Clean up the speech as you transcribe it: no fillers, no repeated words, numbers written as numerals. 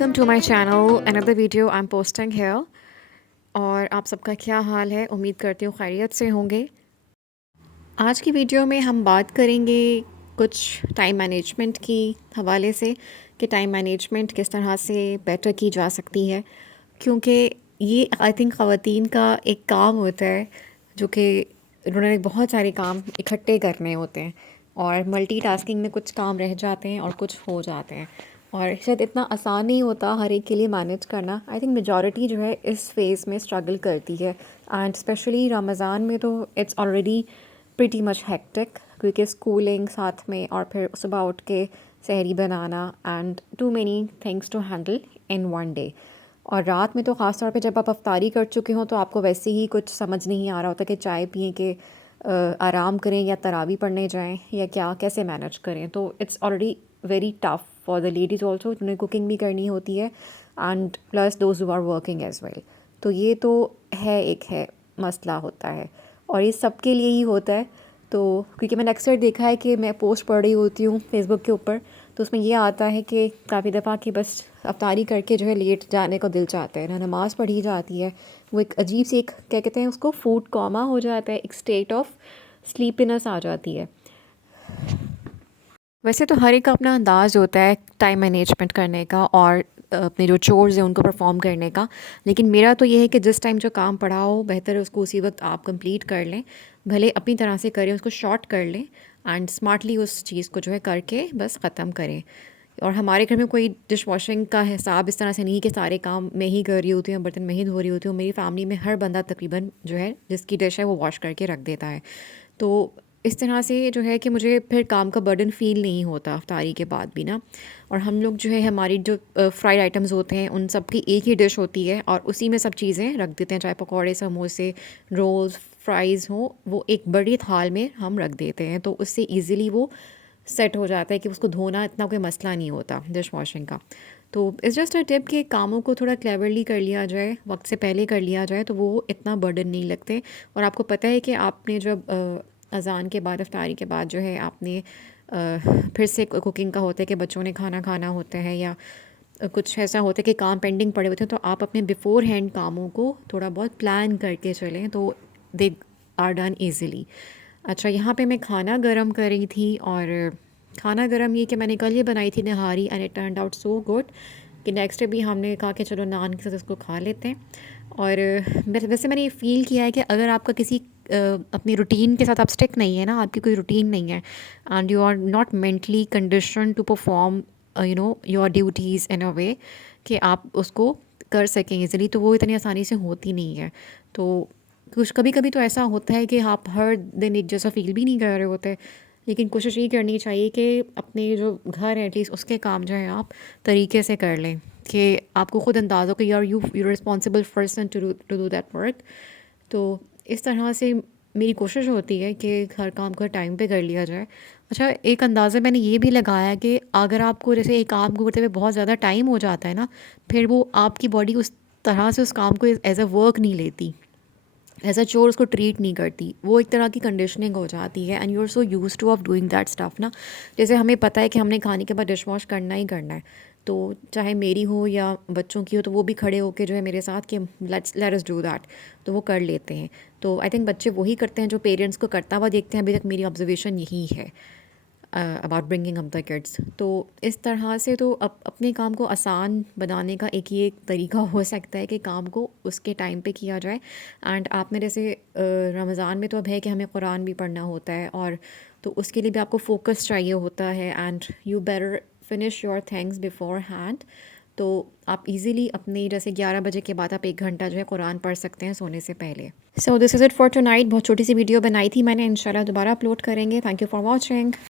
welcome to my channel. Another video I'm posting here. और आप सबका क्या हाल है? उम्मीद करती हूँ खैरियत से होंगे। आज की वीडियो में हम बात करेंगे कुछ टाइम मैनेजमेंट की हवाले से कि टाइम मैनेजमेंट किस तरह से बेटर की जा सकती है, क्योंकि ये आई थिंक ख़वातीन का एक काम होता है जो कि उन्होंने बहुत सारे काम इकट्ठे करने होते हैं और मल्टीटास्किंग में कुछ काम रह जाते हैं और कुछ हो जाते हैं और शायद इतना आसान नहीं होता हर एक के लिए मैनेज करना। आई थिंक मेजॉरिटी जो है इस फेज़ में स्ट्रगल करती है एंड स्पेशली रमज़ान में तो it's already pretty much hectic, क्योंकि स्कूलिंग साथ में और फिर सुबह उठ के सहरी बनाना and too many things to handle in one day. और रात में तो ख़ास तौर पे जब आप अफ्तारी कर चुके हों तो आपको वैसे ही कुछ समझ नहीं आ रहा होता कि चाय पिए के आराम करें या तरावी पढ़ने जाएं या क्या कैसे मैनेज करें। तो it's already very tough for the ladies also, जिन्हें कुकिंग भी करनी होती है and plus those who are working as well. तो ये तो है मसला होता है और ये सबके लिए ही होता है। तो क्योंकि मैंने अक्सर देखा है कि मैं पोस्ट पढ़ रही होती हूँ फेसबुक के ऊपर, तो उसमें ये आता है कि काफ़ी दफ़ा कि बस अफ्तारी करके जो है लेट जाने को दिल चाहता है, ना नमाज़ पढ़ी जाती है। वो एक अजीब सी एक क्या कहते हैं उसको, फूड कॉमा हो जाता है, एक स्टेट ऑफ स्लीपीनेस आ जाती है। वैसे तो हर एक का अपना अंदाज़ होता है टाइम मैनेजमेंट करने का और अपने जो चोर्स हैं उनको परफॉर्म करने का, लेकिन मेरा तो ये है कि जिस टाइम जो काम पड़ा हो बेहतर है उसको उसी वक्त आप कंप्लीट कर लें, भले अपनी तरह से करें, उसको शॉर्ट कर लें एंड स्मार्टली उस चीज़ को जो है करके बस ख़त्म करें। और हमारे घर में कोई डिश वॉशिंग का हिसाब इस तरह से नहीं कि सारे काम मैं ही कर रही होती हूँ, बर्तन मैं ही धो रही होती हूँ। मेरी फैमिली में हर बंदा तकरीबन जो है जिसकी डिश है वो वॉश करके रख देता है। तो इस तरह से जो है कि मुझे फिर काम का बर्डन फ़ील नहीं होता अफ्तारी के बाद भी ना। और हम लोग जो है हमारी जो फ्राइड आइटम्स होते हैं उन सब की एक ही डिश होती है और उसी में सब चीज़ें रख देते हैं, चाहे पकौड़े, समोसे, रोल्स, फ्राइज़ हों, वो एक बड़ी थाल में हम रख देते हैं। तो उससे ईज़िली वो सेट हो जाता है कि उसको धोना इतना कोई मसला नहीं होता डिश वॉशिंग का। तो इट्स जस्ट अ टिप कि कामों को थोड़ा क्लेवरली कर लिया जाए, वक्त से पहले कर लिया जाए तो वो इतना बर्डन नहीं लगते। और आपको पता है कि आपने जब अज़ान के बाद अफ्तारी के बाद जो है आपने फिर से कुकिंग का होता है कि बच्चों ने खाना खाना होता है या कुछ ऐसा होता है कि काम पेंडिंग पड़े होते हैं, तो आप अपने बिफ़ोर हैंड कामों को थोड़ा बहुत प्लान करके चलें तो दे आर डन ईज़िली। अच्छा, यहाँ पे मैं खाना गरम कर रही थी और खाना गरम ये कि मैंने कल ये बनाई थी nihari and it turned out so good कि नेक्स्ट डे भी हमने कहा कि चलो नान के साथ इसको खा लेते हैं। और वैसे मैंने ये फ़ील किया है कि अगर आपका किसी अपनी रूटीन के साथ आप स्टिक नहीं है ना, आपकी कोई रूटीन नहीं है and you are not mentally condition to perform your duties in a way कि आप उसको कर सकें ईज़िली, तो वो इतनी आसानी से होती नहीं है। तो कुछ कभी कभी तो ऐसा होता है कि आप हर दिन एक जैसा फ़ील भी नहीं कर रहे होते, लेकिन कोशिश ये करनी चाहिए कि अपने जो घर है एटलीस्ट उसके काम जो है आप तरीके से कर लें कि आपको ख़ुद अंदाज़ा हो कि you responsible person to do that work. तो इस तरह से मेरी कोशिश होती है कि हर काम को टाइम पे कर लिया जाए। अच्छा, एक अंदाज़ा मैंने ये भी लगाया कि अगर आपको जैसे एक काम को करते हुए बहुत ज़्यादा टाइम हो जाता है ना, फिर वो आपकी बॉडी उस तरह से उस काम को एज अ वर्क नहीं लेती, एज अ चोर उसको ट्रीट नहीं करती। वो एक तरह की कंडीशनिंग हो जाती है and you are so used to of doing that stuff ना। जैसे हमें पता है कि हमने खाने के बाद डिश वॉश करना ही करना है, तो चाहे मेरी हो या बच्चों की हो, तो वो भी खड़े होके जो है मेरे साथ कि लेट अस डू दैट, तो वो कर लेते हैं। तो आई थिंक बच्चे वही करते हैं जो पेरेंट्स को करता हुआ देखते हैं। अभी तक मेरी ऑब्जर्वेशन यही है about bringing up the kids. तो इस तरह से तो अपने काम को आसान बनाने का एक ये तरीका हो सकता है कि काम को उसके टाइम पे किया जाए। एंड आपने जैसे रमज़ान में तो अब है कि हमें कुरान भी पढ़ना होता है, और तो उसके लिए भी आपको फोकस चाहिए होता है and you better finish your things before hand. तो आप इजीली अपने जैसे 11 बजे के बाद आप 1 घंटा जो है कुरान पढ़ सकते हैं सोने से पहले। So this is it for tonight. बहुत छोटी सी वीडियो बनाई थी मैंने, इंशाल्लाह दोबारा अपलोड करेंगे। Thank you for watching.